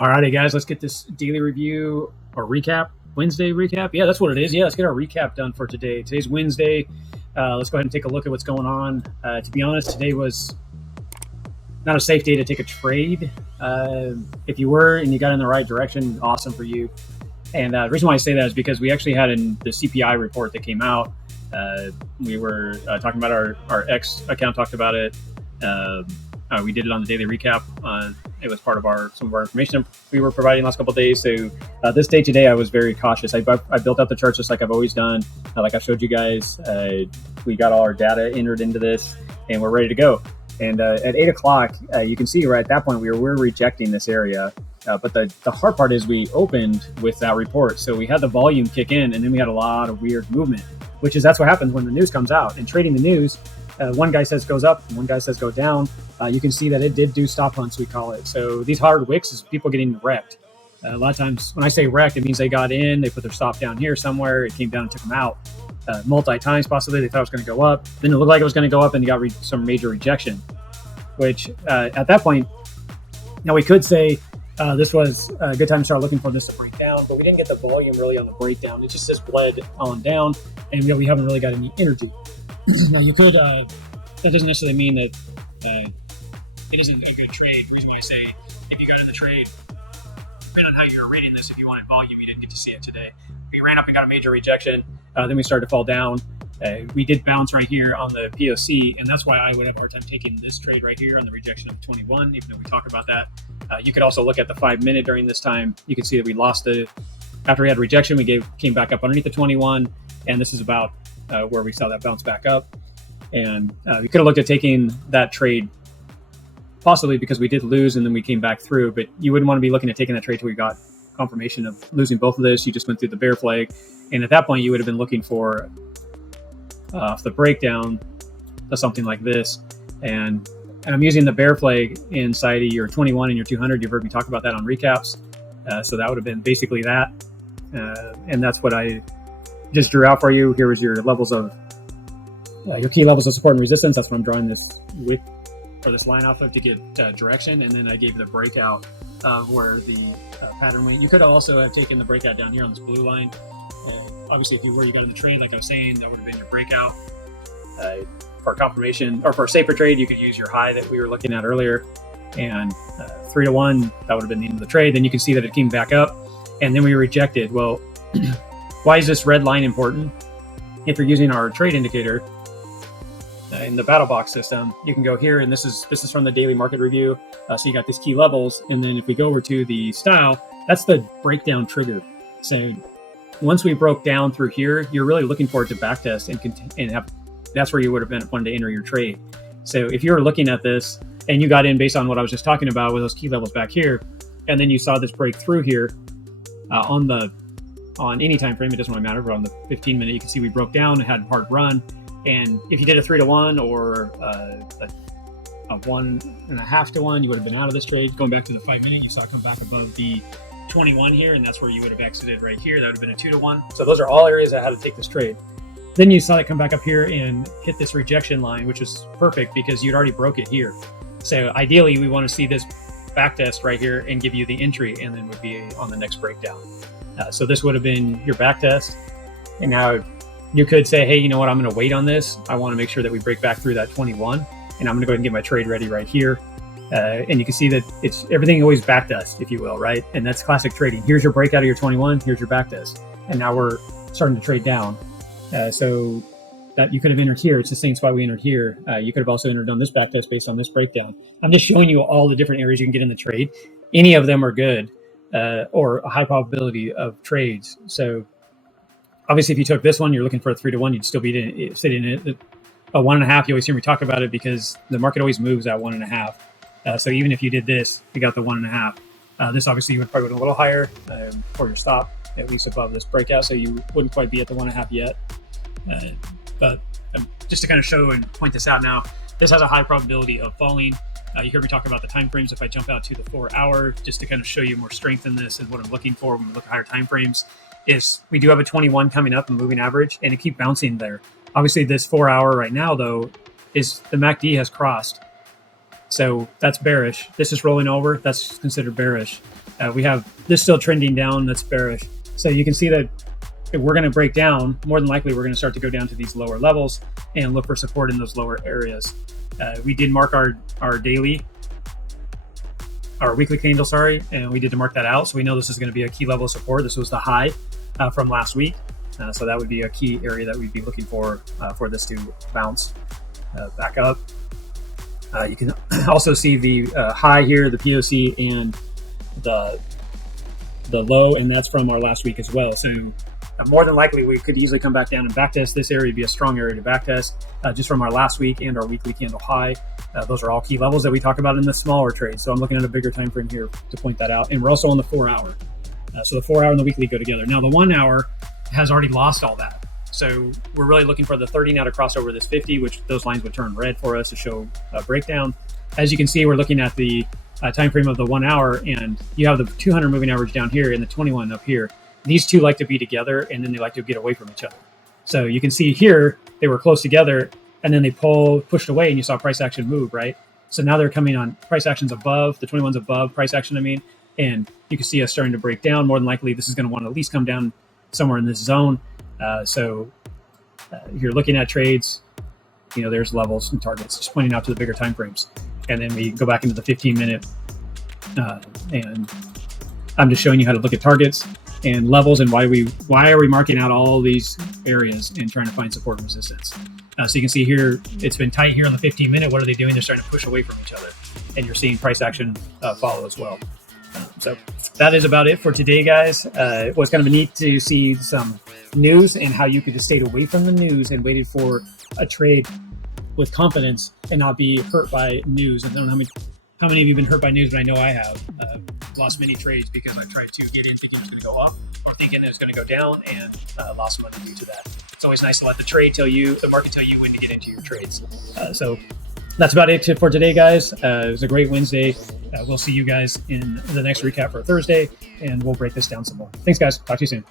All righty, guys, let's get this daily review or recap, Wednesday recap. Yeah, that's what it is. Yeah, let's get our recap done for today. Today's Wednesday. Let's go ahead and take a look at what's going on. To be honest, today was not a safe day to take a trade. If you were and you got in the right direction, awesome for you. And the reason why I say that is because we actually had in the CPI report that came out, we were talking about our X account, talked about it. We did it on the daily recap. It was part of some of our information we were providing last couple of days. So this day today, I was very cautious. I built out the charts just like I've always done. Like I showed you guys, we got all our data entered into this, and we're ready to go. And at 8 o'clock, you can see right at that point, we're rejecting this area. But the hard part is we opened with that report. So we had the volume kick in, and then we had a lot of weird movement, that's what happens when the news comes out. And trading the news, one guy says goes up, and one guy says go down. You can see that it did do stop hunts, we call it. So these hard wicks is people getting wrecked. A lot of times when I say wrecked, it means they got in, they put their stop down here somewhere, it came down and took them out. Multi times possibly, they thought it was going to go up. Then it looked like it was going to go up, and you got some major rejection, which at that point, now we could say this was a good time to start looking for this to break down, but we didn't get the volume really on the breakdown. It just bled on down, and we haven't really got any energy. Now you could, that doesn't necessarily mean that it isn't a good trade. The reason why I say if you got in the trade, depending on how you're rating this, if you wanted volume, you didn't get to see it today. We ran up and got a major rejection. Then we started to fall down. We did bounce right here on the POC, and that's why I would have a hard time taking this trade right here on the rejection of 21, even though we talk about that. You could also look at the 5 minute during this time. You can see that we lost after we had rejection, we came back up underneath the 21, and this is about where we saw that bounce back up. And we could have looked at taking that trade possibly because we did lose and then we came back through, but you wouldn't want to be looking at taking that trade till we got confirmation of losing both of this. You just went through the bear flag, and at that point you would have been looking for the breakdown of something like this. And I'm using the bear flag inside of your 21 and your 200. You've heard me talk about that on recaps. So that would have been basically that. And that's what I just drew out for you. Here is your levels of your key levels of support and resistance. That's what I'm drawing this with, or this line off of, to get direction. And then I gave the breakout where the pattern went. You could also have taken the breakout down here on this blue line. Obviously, if you got in the trade, like I was saying, that would have been your breakout. For confirmation or for a safer trade, you could use your high that we were looking at earlier, and 3 to 1, that would have been the end of the trade. Then you can see that it came back up, and then we rejected. Well, why is this red line important? If you're using our trade indicator in the BattleBox system, you can go here, and this is from the daily market review. So you got these key levels, and then if we go over to the style, that's the breakdown trigger. So once we broke down through here, you're really looking for it to backtest and have. That's where you would have wanted to enter your trade. So if you were looking at this and you got in based on what I was just talking about with those key levels back here, and then you saw this break through here on any time frame, it doesn't really matter, but on the 15 minute, you can see we broke down, it had a hard run. And if you did a 3 to 1 or a 1.5 to 1, you would have been out of this trade. Going back to the 5 minute, you saw it come back above the 21 here, and that's where you would have exited right here. That would have been a 2 to 1. So those are all areas I had to take this trade. Then you saw it come back up here and hit this rejection line, which is perfect because you'd already broke it here. So ideally, we want to see this backtest right here and give you the entry, and then would be on the next breakdown. So this would have been your backtest. And now you could say, hey, you know what? I'm going to wait on this. I want to make sure that we break back through that 21, and I'm going to go ahead and get my trade ready right here. And you can see that it's everything always backtest, if you will, right? And that's classic trading. Here's your breakout of your 21. Here's your backtest. And now we're starting to trade down. So that you could have entered here. It's the same spot we entered here. You could have also entered on this backtest based on this breakdown. I'm just showing you all the different areas you can get in the trade. Any of them are good or a high probability of trades. So obviously, if you took this one, you're looking for a 3 to 1, you'd still be sitting in it. A 1.5, you always hear me talk about it because the market always moves at 1.5. So even if you did this, you got the 1.5. This obviously you would probably go a little higher for your stop, at least above this breakout. So you wouldn't quite be at the 1.5 yet. But just to kind of show and point this out now, this has a high probability of falling. You heard me talk about the time frames. If I jump out to the 4 hour, just to kind of show you more strength in this and what I'm looking for when we look at higher time frames, is we do have a 21 coming up, a moving average, and it keeps bouncing there. Obviously, this 4 hour right now, though, is the MACD has crossed So that's bearish. This is rolling over. That's considered bearish. We have this still trending down. That's bearish. So you can see that if we're going to break down, more than likely we're going to start to go down to these lower levels and look for support in those lower areas. We did mark our daily, our weekly candle, sorry, and we did to mark that out. So we know this is going to be a key level of support. This was the high from last week. So that would be a key area that we'd be looking for this to bounce back up. You can also see the high here, the POC, and the low, and that's from our last week as well. So more than likely, we could easily come back down and backtest. This area would be a strong area to backtest just from our last week and our weekly candle high. Those are all key levels that we talk about in the smaller trades. So I'm looking at a bigger time frame here to point that out. And we're also on the 4 hour. So the 4 hour and the weekly go together. Now the 1 hour has already lost all that. So we're really looking for the 30 now to cross over this 50, which those lines would turn red for us to show a breakdown. As you can see, we're looking at the time frame of the 1 hour, and you have the 200 moving average down here and the 21 up here. These two like to be together, and then they like to get away from each other. So you can see here they were close together, and then they pushed away, and you saw price action move, right? So now they're coming on price actions above, the 21's above price action, and you can see us starting to break down. More than likely, this is going to want to at least come down somewhere in this zone. So if you're looking at trades, there's levels and targets, just pointing out to the bigger time frames. And then we go back into the 15-minute, and I'm just showing you how to look at targets and levels and why are we marking out all these areas and trying to find support and resistance. So you can see here, it's been tight here on the 15-minute. What are they doing? They're starting to push away from each other, and you're seeing price action follow as well. So that is about it for today, guys. It was kind of neat to see some news and how you could just stayed away from the news and waited for a trade with confidence and not be hurt by news. I don't know how many of you have been hurt by news, but I know I have. Lost many trades because I tried to get in thinking it was going to go up or thinking it was going to go down, and lost money due to that. It's always nice to let the market tell you when to get into your trades. So that's about it for today, guys. It was a great Wednesday. We'll see you guys in the next recap for Thursday, and we'll break this down some more. Thanks, guys. Talk to you soon.